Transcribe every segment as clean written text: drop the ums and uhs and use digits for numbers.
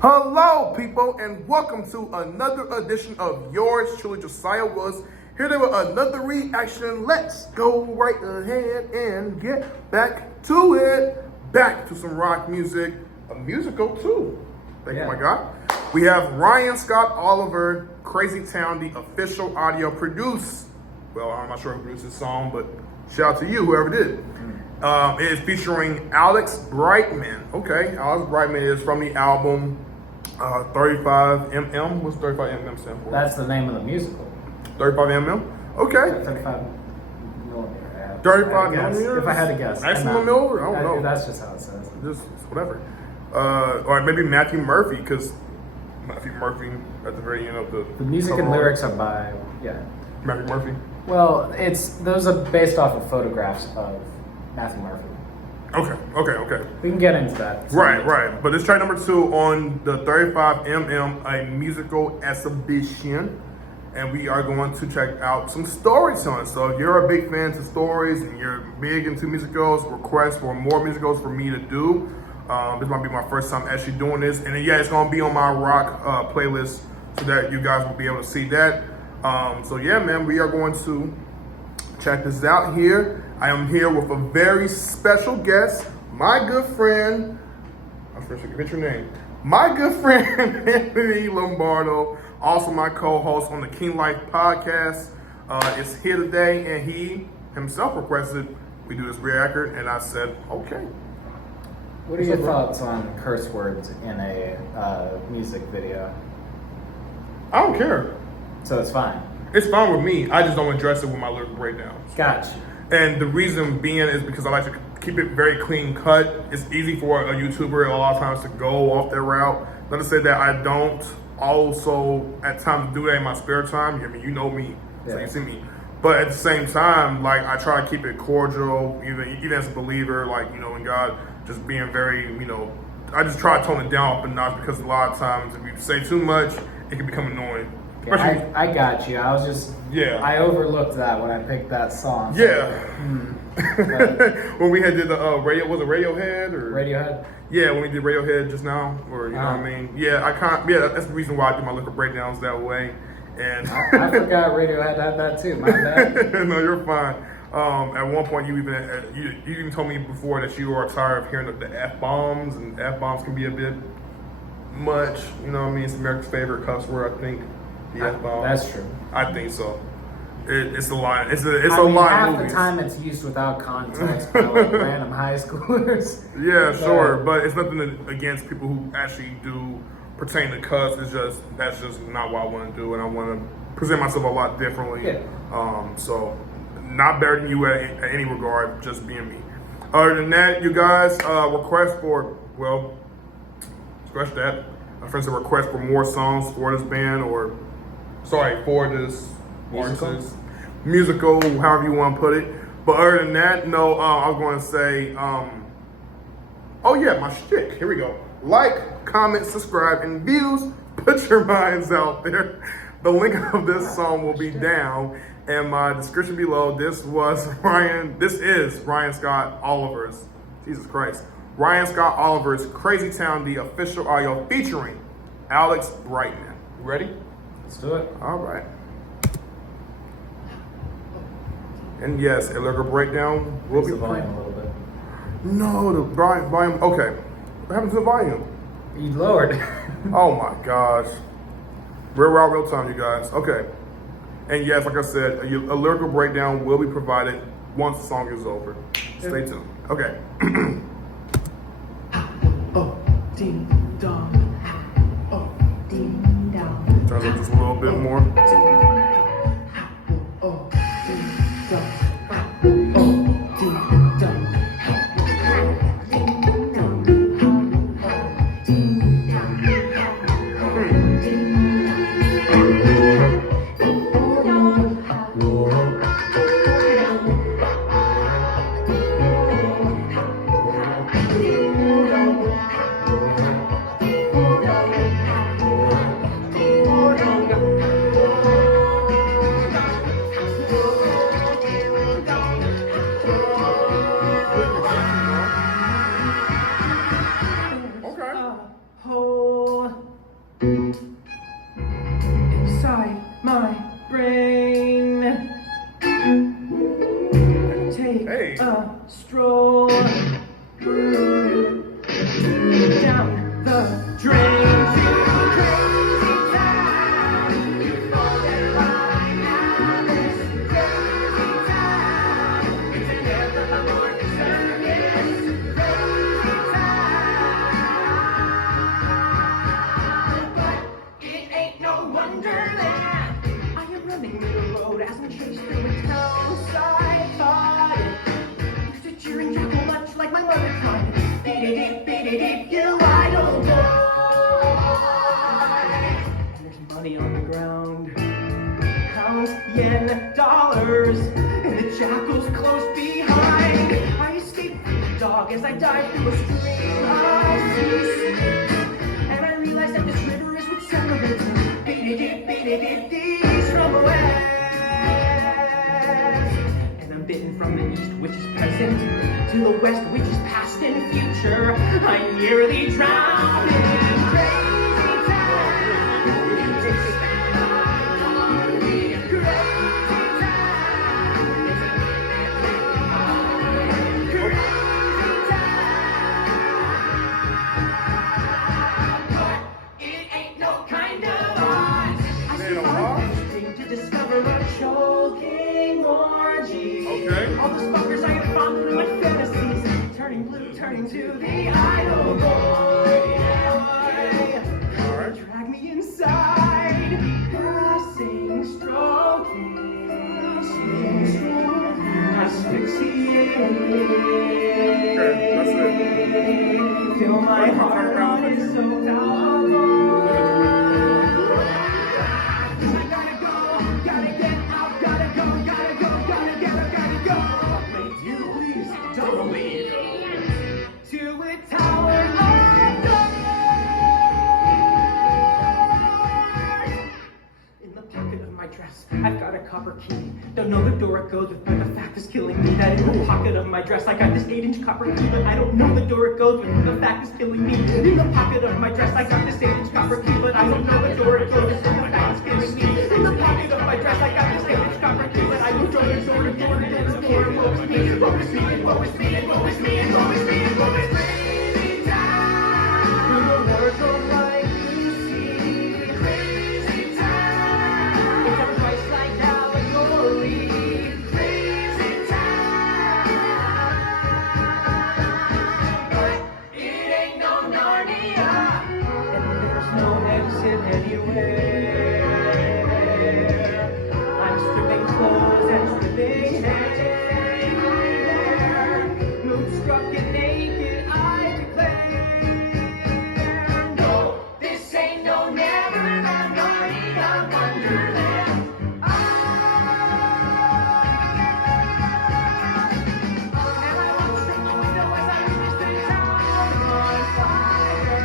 Hello, people, and welcome to another edition of yours truly, Josiah Willis, here with another reaction. Let's go right ahead and get back to it. Back to some rock music, a musical too. Thank you, my God. We have Ryan Scott Oliver, Crazytown, the official audio produced. Well, I'm not sure who produced this song, but shout out to you, whoever did. It is featuring Alex Brightman. Okay, Alex Brightman is from the album 35mm. What's 35mm stand for? That's the name of the musical. 35mm? Okay. 35 millimeter. 35 millimeters? If I had to guess. Maximum millimeter? I don't know. That's just how it says. Just whatever. Or maybe Matthew Murphy, because Matthew Murphy at the very end of the music and lyrics are by, Matthew Murphy? Well, those are based off of photographs of Matthew Murphy. Okay. We can get into that. Right. But it's track number 2 on the 35mm, a musical exhibition. And we are going to check out some storytelling. So if you're a big fan of stories and you're big into musicals, request for more musicals for me to do. This might be my first time actually doing this. And it's going to be on my rock playlist so that you guys will be able to see that. Man, we are going to check this out here. I am here with a very special guest, my good friend, I'm supposed to get your name, my good friend, Anthony Lombardo, also my co-host on the King Life podcast, is here today, and he himself requested we do this reaction, and I said, okay. What are your thoughts on curse words in a music video? I don't care. So it's fine? It's fine with me. I just don't address it with my lyrical breakdowns. Gotcha. And the reason being is because I like to keep it very clean cut. It's easy for a YouTuber a lot of times to go off their route. Not to say that I don't also at times do that in my spare time. You know me, so you see me. But at the same time, like I try to keep it cordial, even as a believer, in God, just being very, I just try to tone it down up a notch because a lot of times if you say too much, it can become annoying. Yeah, I got you. I was just I overlooked that when I picked that song. When we had did the was it Radiohead or Radiohead? Yeah, when we did Radiohead just now, or you know what I mean. Yeah, that's the reason why I do my liquor breakdowns that way. And I forgot Radiohead had that too. My bad. No, you're fine. At one point, you even told me before that you are tired of hearing the F-bombs, and F-bombs can be a bit much. You know what I mean? It's America's favorite cuss word, I think. The F-bomb. That's true. I think so. It's a line. It's a line. Half the time it's used without context by random high schoolers. Yeah, sure, but it's nothing against people who actually do pertain to cuss. That's just not what I want to do, and I want to present myself a lot differently. Yeah. So not better than you at any regard, just being me. Other than that, you guys, request for scratch that. My friends said request for more songs for this band for this musical, however you want to put it. But other than that, no, I was going to say, my shtick. Here we go. Like, comment, subscribe, and views. Put your minds out there. The link of this song will be down in my description below. This is Ryan Scott Oliver's, Jesus Christ. Ryan Scott Oliver's Crazytown, the official audio featuring Alex Brightman. You ready? Let's do it. All right. And yes, a lyrical breakdown will be volume a little bit. No, the volume. Okay. What happened to the volume? You lowered. Oh my gosh. Real time, you guys. Okay. And yes, like I said, a lyrical breakdown will be provided once the song is over. Stay tuned. Okay. Ding dong. Oh, ding dong. Turn it up just a little bit more. inside my brain. Take Hey. a stroll down the drain to Crazytown. You know that right now this Crazytown. It's an evermore circus. Crazytown. But it ain't no wonderland. I am running the road as I'm chased through a town side pod. Used to cheer and chuckle much like my mother cried. Beat-a-deep, you idle boy. And there's money on the ground. Pounds, yen, dollars. And the jackals close behind. I escaped from the dog as I dive through a stream of sea. And I realized that this river is what separates me. East from west. And I'm bitten from the east, which is present, to the west, which is past and future. I nearly drowned in to discover a choking orgy. Okay. All the stalkers I have found in my fantasies, turning blue, turning to the idol boy. Alright. Drag me inside, passing, stroking, asphyxiating. Okay, that's it. Till my heart run is so powerful. To a tower of doors. In the pocket of my dress, I've got a copper key. Don't know the door it goes with, but the fact is killing me. That in the pocket of my dress, I got this 8-inch copper key, but I don't know the door it goes with, but the fact is killing me. In the pocket of my dress, I got this 8-inch copper key, but I don't know the door it goes with, but the fact is killing me. In the pocket of my dress, I got this 8-inch copper key, but I don't know the door it goes with, but the door. Woe is me, woe is me, woe is me, woe is me, woe is me, woe is me. The words go like you see. Crazytown. It's a Christ-like allegory. Crazytown. But it ain't no Narnia. And there's no exit anywhere. I'm stripping clothes and stripping hair. Moonstruck and naked, I declare. No, this ain't no Neverland, Narnia Wonderland. And I watch from the window as I reach the town on fire.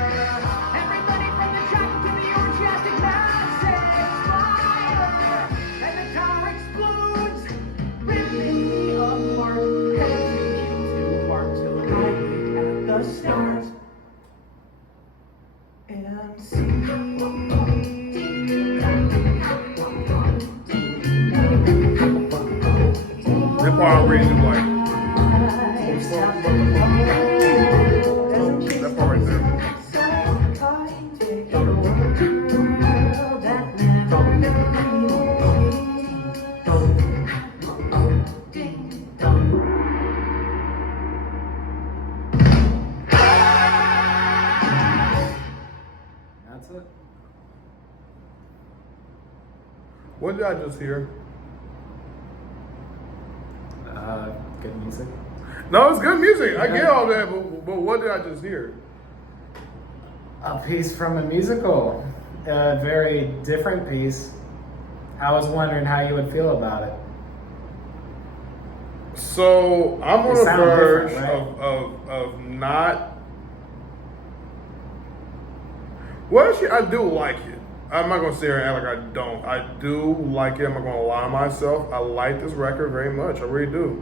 Everybody from the track to the orgiastic massive fire. And the tower explodes, ripping me apart. Till I look at the stars and see. That part I really like. That part right there. That's it. What did I just hear? Good music. No, it's good music. I get all that, but what did I just hear? A piece from a musical. A very different piece. I was wondering how you would feel about it. So I'm on It the sounded verge different, right? of not. Well, actually, I do like it. I'm not gonna sit here and act like I don't. I do like it. I'm not gonna lie to myself. I like this record very much. I really do.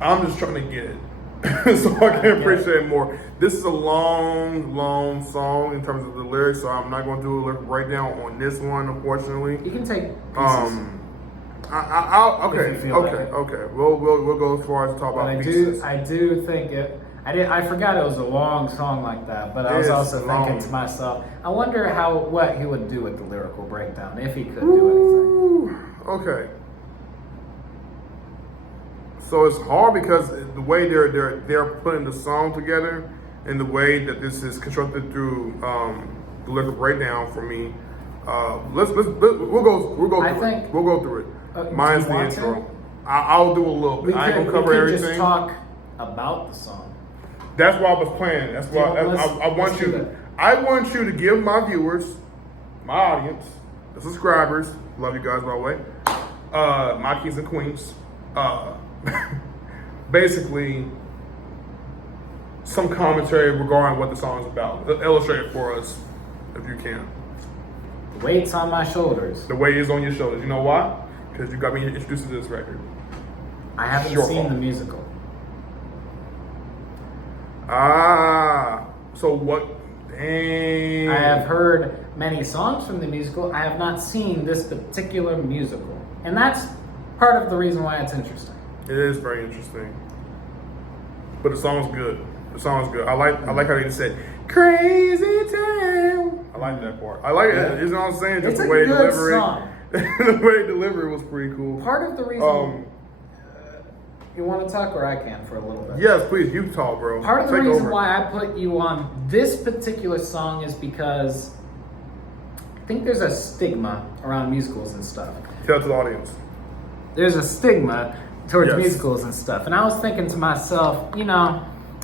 I'm just trying to get it so I can appreciate it more. This is a long song in terms of the lyrics, so I'm not going to do a lyric breakdown on this one, unfortunately. You can take pieces. Okay. If you feel like it. We'll go as far as to talk But about I pieces. do think it. I forgot it was a long song like that, but I was It's also long. thinking to myself, I wonder what he would do with the lyrical breakdown if he could do anything. Okay. So it's hard because the way they're putting the song together and the way that this is constructed through the lyrical breakdown for me. We'll go I through think- it. We'll go through Do it. you Mine's the want intro. to? I'll do a little bit. I ain't gonna cover we could everything. just talk about the song. That's why I was playing. That's why I want let's do you. that. I want you to give my viewers, my audience, the subscribers, love you guys by the way, my kings and queens, basically some commentary regarding what the song is about. Illustrate it for us, if you can. Weight's on my shoulders. The weight is on your shoulders. You know why? Because you got me introduced to this record. I haven't Sure. seen the musical. So what? Dang. I have heard many songs from the musical. I have not seen this particular musical. And that's part of the reason why it's interesting. It is very interesting, but the song's good. The song's good. I like how they said "Crazytown." I like that part. I like it. You know what I'm saying? Just It's the a way they good deliver song. it. The way they deliver it was pretty cool. Part of the reason you want to talk, or I can for a little bit. Yes, please. You talk, bro. Part of the Take reason over. why I put you on this particular song is because I think there's a stigma around musicals and stuff. Tell it to the audience. There's a stigma towards Yes. musicals and stuff. And I was thinking to myself,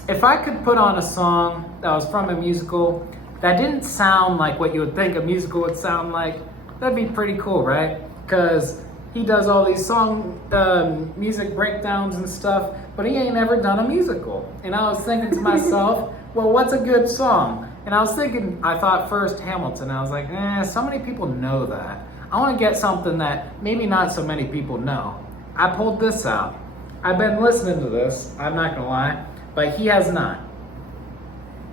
if I could put on a song that was from a musical that didn't sound like what you would think a musical would sound like, that'd be pretty cool, right? Because he does all these music breakdowns and stuff, but he ain't ever done a musical. And I was thinking to myself, well, what's a good song? And I thought first Hamilton. I was like, so many people know that. I want to get something that maybe not so many people know. I pulled this out. I've been listening to this, I'm not going to lie, but he has not.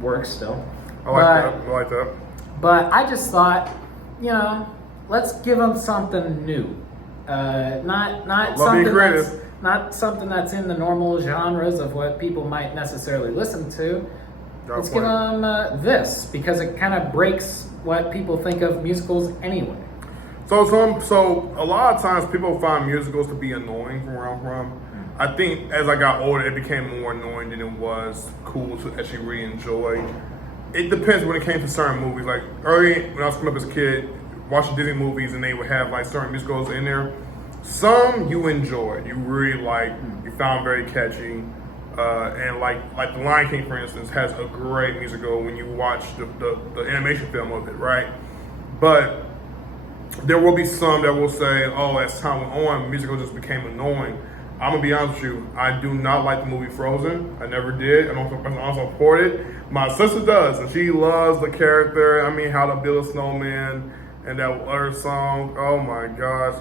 Works still. I like that. But I just thought, let's give him something new. Not Love something being creative. not something that's in the normal genres of what people might necessarily listen to. Got Let's a give point. him this because it kind of breaks what people think of musicals anyway. So a lot of times people find musicals to be annoying from where I'm from. I think as I got older, it became more annoying than it was cool to actually really enjoy. It depends when it came to certain movies. Like early when I was coming up as a kid, watching Disney movies, and they would have like certain musicals in there. Some you enjoyed, you really liked, you found very catchy, and like The Lion King, for instance, has a great musical when you watch the animation film of it, right? But there will be some that will say, oh, as time went on, musical just became annoying. I'm gonna be honest with you, I do not like the movie Frozen. I never did. I don't support it. My sister does, and she loves the character. I mean, how to build a snowman and that other song. Oh my gosh,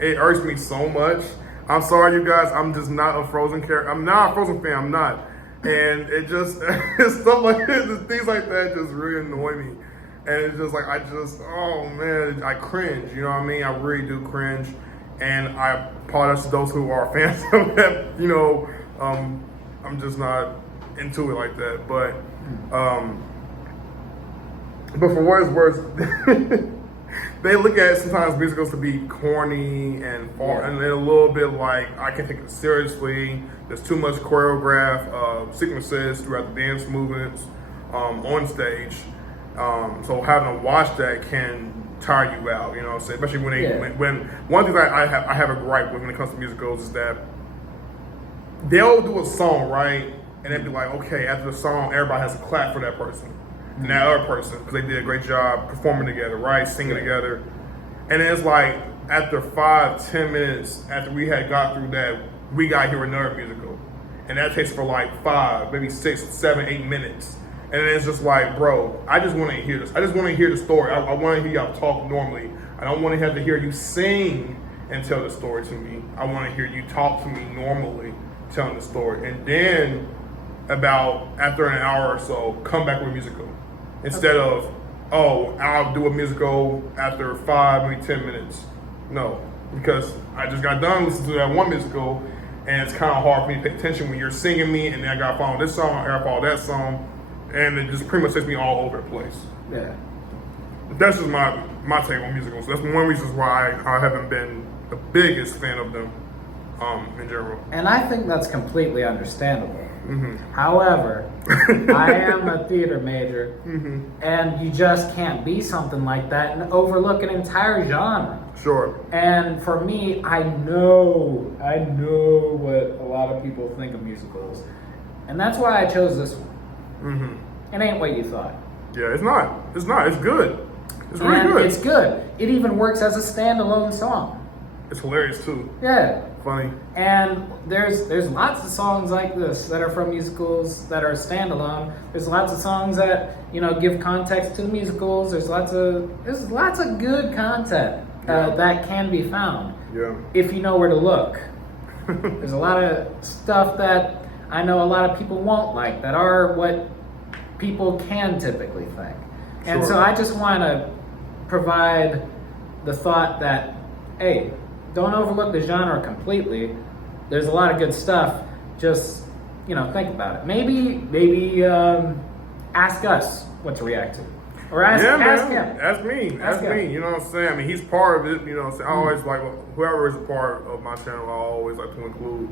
it irks me so much. I'm sorry, you guys. I'm just not a Frozen character. I'm not a Frozen fan. I'm not, and it just stuff like this, things like that just really annoy me. And it's just like oh man, I cringe. You know what I mean? I really do cringe. And I apologize to those who are fans of that. I'm just not into it like that. But for what it's worth, they look at sometimes musicals to be corny and and they're a little bit like I can't take it seriously. There's too much choreographed sequences throughout the dance movements on stage. So having to watch that can tire you out, you know what I'm saying? Especially when one thing I have a gripe with when it comes to musicals is that they'll do a song, right? And they'll be like, okay, after the song, everybody has to clap for that person and that other person because they did a great job performing together, right? Singing together. And then it's like after 5-10 minutes after we had got through that, we got to hear another musical. And that takes for like 5, maybe 6, 7, 8 minutes. And then it's just like, bro, I just want to hear this. I just want to hear the story. I want to hear y'all talk normally. I don't want to have to hear you sing and tell the story to me. I want to hear you talk to me normally. telling the story, and then about after an hour or so, come back with a musical instead of, oh, I'll do a musical after 5, maybe 10 minutes. No, because I just got done listening to that one musical, and it's kind of hard for me to pay attention when you're singing me, and then I got to follow this song, I got to follow that song, and it just pretty much takes me all over the place. Yeah. That's just my take on musicals. That's one reason why I haven't been the biggest fan of them in general. And I think that's completely understandable. Mm-hmm. However, I am a theater major, and you just can't be something like that and overlook an entire genre. Sure. And for me, I know what a lot of people think of musicals, and that's why I chose this one. It ain't what you thought. Yeah, it's not. It's not. It's good. It's really good. It's good. It even works as a standalone song. It's hilarious too. Yeah. Funny. And there's lots of songs like this that are from musicals that are standalone. There's lots of songs that, you know, give context to the musicals. There's lots of good content that can be found. Yeah. If you know where to look. There's a lot of stuff that I know a lot of people won't like that are what people can typically think. And so I just want to provide the thought that, hey, don't overlook the genre completely. There's a lot of good stuff. Just, you know, think about it. Maybe ask us what to react to. Or ask him. Ask me. You know what I'm saying? I mean, he's part of it. You know what I'm saying? I always like, whoever is a part of my channel, I always like to include,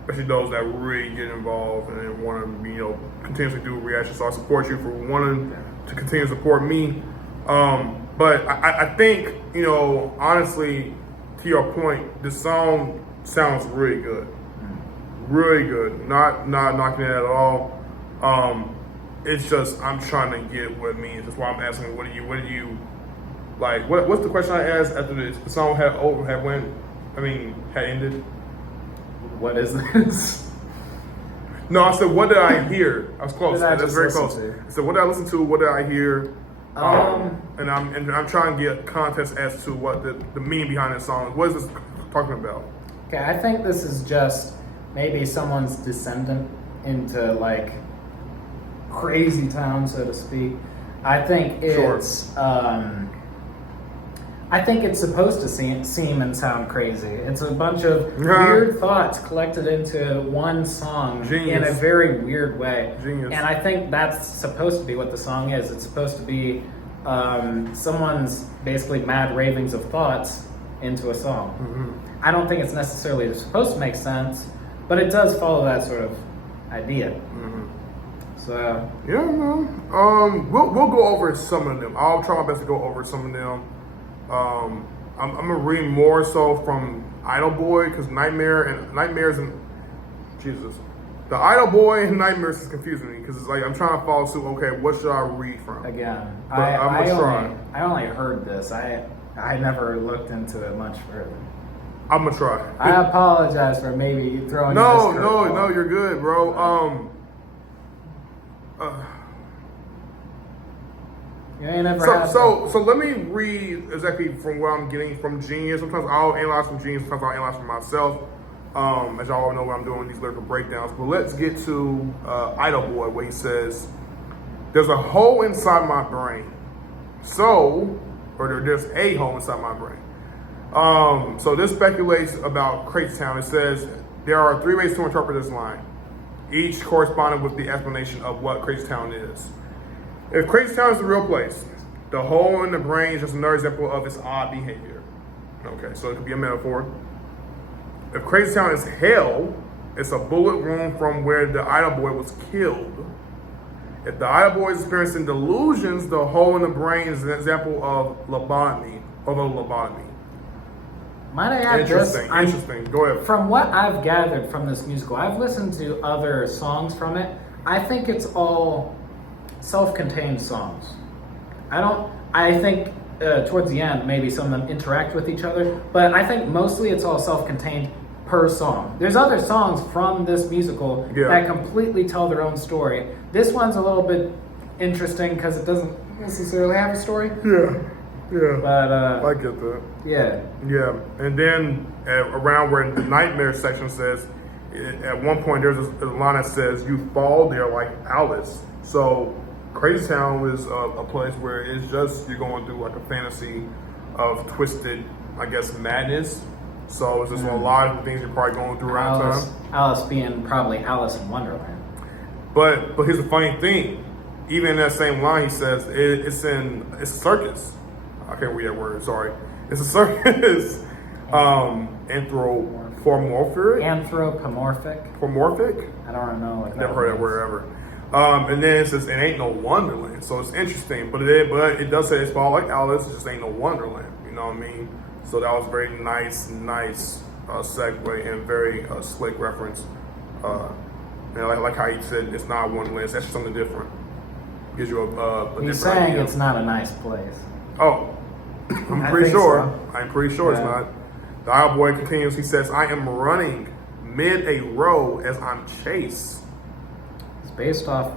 especially those that really get involved and want to, you know, continuously do reactions. So I support you for wanting to continue to support me. But I think, you know, honestly, to your point, the song sounds really good. Really good. Not knocking it at all. It's just I'm trying to get what it means. That's why I'm asking, what do you like? What's the question I asked after the song had ended? What is this? No, I said, what did I hear? I was close. That's very close. I said, what did I listen to? What did I hear? And I'm trying to get context as to what the meaning behind this song is. What is this talking about? Okay, I think this is just maybe someone's descendant into like Crazytown, so to speak. I think it's I think it's supposed to seem and sound crazy. It's a bunch of weird thoughts collected into one song in a very weird way. Genius. And I think that's supposed to be what the song is. It's supposed to be someone's basically mad ravings of thoughts into a song. I don't think it's necessarily supposed to make sense, but it does follow that sort of idea. So yeah, man. We'll go over some of them. I'll try my best to go over some of them. I'm gonna read more so from Idol Boy because Nightmares and Jesus, the Idol Boy and Nightmares is confusing me because it's like I'm trying to follow suit. Okay, what should I read from? Again, I'm gonna try. I only heard this. I never looked into it much further. I'm gonna try. I apologize for maybe throwing. No, you're good, bro. You ain't ever had so let me read exactly from what I'm getting from Genius. Sometimes I'll analyze from Genius, sometimes I'll analyze from myself. As y'all all know what I'm doing, these lyrical breakdowns. But let's get to Idol Boy, where he says, there's a hole inside my brain. There's a hole inside my brain. So this speculates about Crazytown. It says, there are 3 ways to interpret this line, each corresponding with the explanation of what Crazytown is. If Crazytown is the real place, the hole in the brain is just another example of its odd behavior. Okay, so it could be a metaphor. If Crazytown is hell, it's a bullet wound from where the Idol Boy was killed. If the Idol Boy is experiencing delusions, the hole in the brain is an example of lobotomy. Might I add Interesting. Go ahead. From what I've gathered from this musical, I've listened to other songs from it. I think it's all self-contained songs. I think towards the end, maybe some of them interact with each other, but I think mostly it's all self-contained per song. There's other songs from this musical that completely tell their own story. This one's a little bit interesting because it doesn't necessarily have a story. Yeah. But I get that. Yeah. Yeah. And then around where the Nightmare section says, At one point, there's a line that says, "You fall there like Alice." So, Crazytown is a place where it's just you're going through like a fantasy of twisted, I guess, madness. So it's just a lot of things you're probably going through around time. Alice being probably Alice in Wonderland. But here's the funny thing. Even in that same line, he says it's a circus. I can't read that word. Sorry, it's a circus. Anthropomorphic. Anthropomorphic. I don't know. Never heard that word ever. And then it says it ain't no Wonderland. So it's interesting, but it does say it's spelled like Alice. It just ain't no Wonderland. You know what I mean? So that was very nice segue and very slick reference. And like how he said it's not Wonderland. It's actually something different. Gives you a He's different saying idea. it's not a nice place. Oh, I'm pretty sure. So. I'm pretty sure it's not. The Isle Boy continues. He says, "I am running mid a row as I'm chased." It's based off.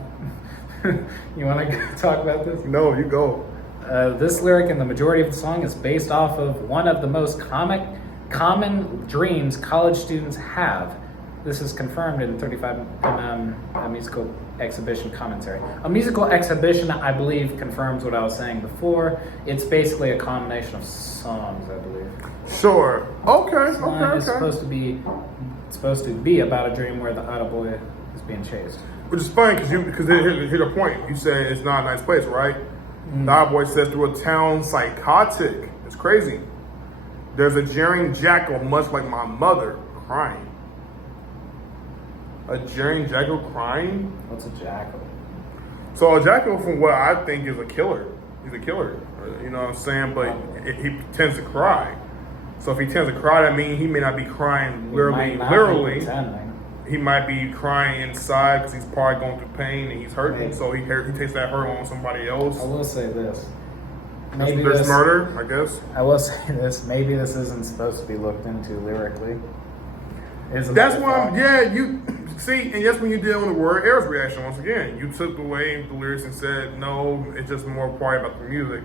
You want to talk about this? No, you go. This lyric and the majority of the song is based off of one of the most common dreams college students have. This is confirmed in 35mm a musical exhibition commentary. A musical exhibition, I believe, confirms what I was saying before. It's basically a combination of songs, I believe. Sure. Okay. It's supposed to be about a dream where the idle boy is being chased. Which is funny because here's the point. You say it's not a nice place, right? The Idle Boy says through a town psychotic. It's crazy. There's a jeering jackal, much like my mother, crying. A jeering jackal crying? What's a jackal? So a jackal, from what I think, is a killer. He's a killer. You know what I'm saying? But he tends to cry. So if he tends to cry, that means he may not be crying literally. He might be crying inside because he's probably going through pain and he's hurting. Maybe. So he takes that hurt on somebody else. I will say this. There's murder, I guess. I will say this. Maybe this isn't supposed to be looked into lyrically. That's why, you see, and that's when you deal with the word Eric's reaction once again. You took away the lyrics and said, no, it's just more part about the music.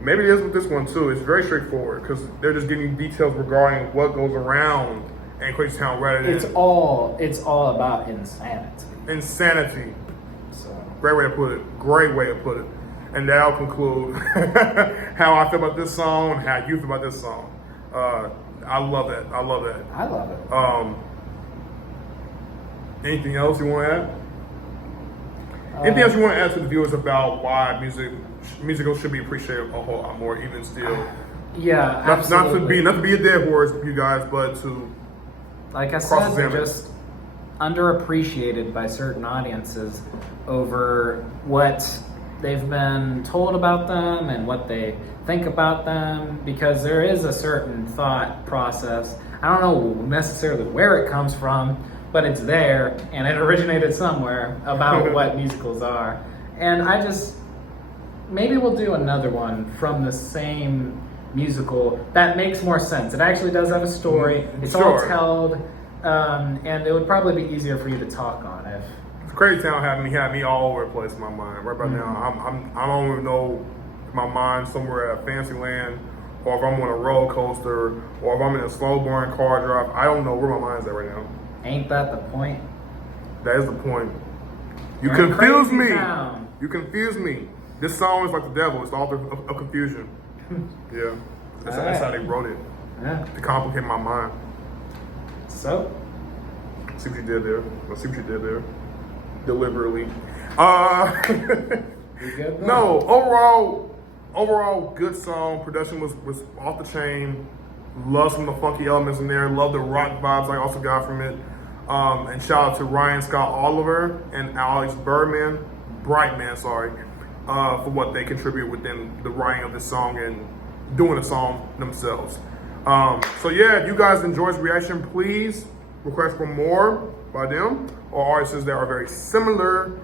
Maybe it is with this one too. It's very straightforward because they're just giving you details regarding what goes around in Crazytown rather than... It's all about insanity. Insanity. So. Great way to put it. Great way to put it. And that'll conclude how I feel about this song and how you feel about this song. I love that. I love it. Anything else you want to add? Anything else you want to add to the viewers about why musical should be appreciated a whole lot more, even still? Yeah, absolutely. Not to be a dead horse, you guys, but to, like I said, they're just underappreciated by certain audiences over what they've been told about them and what they think about them, because there is a certain thought process. I don't know necessarily where it comes from, but it's there and it originated somewhere about what musicals are. And maybe we'll do another one from the same musical that makes more sense. It actually does have a story. It's all told, and it would probably be easier for you to talk on it. Crazytown had me all over the place in my mind. Right about now, I don't even know if my mind's somewhere at Fantasyland, or if I'm on a roller coaster, or if I'm in a slow burn car drive. I don't know where my mind's at right now. Ain't that the point? That is the point. You You're confuse me. Town. You confuse me. This song is like the devil. It's the author of confusion. Yeah, that's how they wrote it. Yeah. To complicate my mind. So. See what you did there. Let's see what you did there. Deliberately. You good? No, overall good song. Production was off the chain. Love some of the funky elements in there. Love the rock vibes I also got from it. And shout out to Ryan Scott Oliver and Alex Brightman, for what they contribute within the writing of this song and doing the song themselves. So yeah, if you guys enjoy this reaction, please request for more by them or artists that are very similar.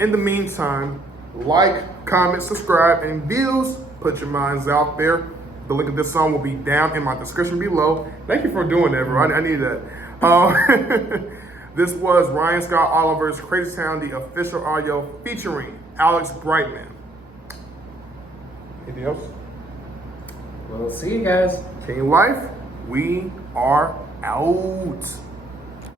In the meantime, like, comment, subscribe, and views. Put your minds out there. The link of this song will be down in my description below. Thank you for doing that, bro. I need that. This was Ryan Scott Oliver's Crazytown, the official audio featuring Alex Brightman. Anything else? We'll see you guys. King Life, we are out.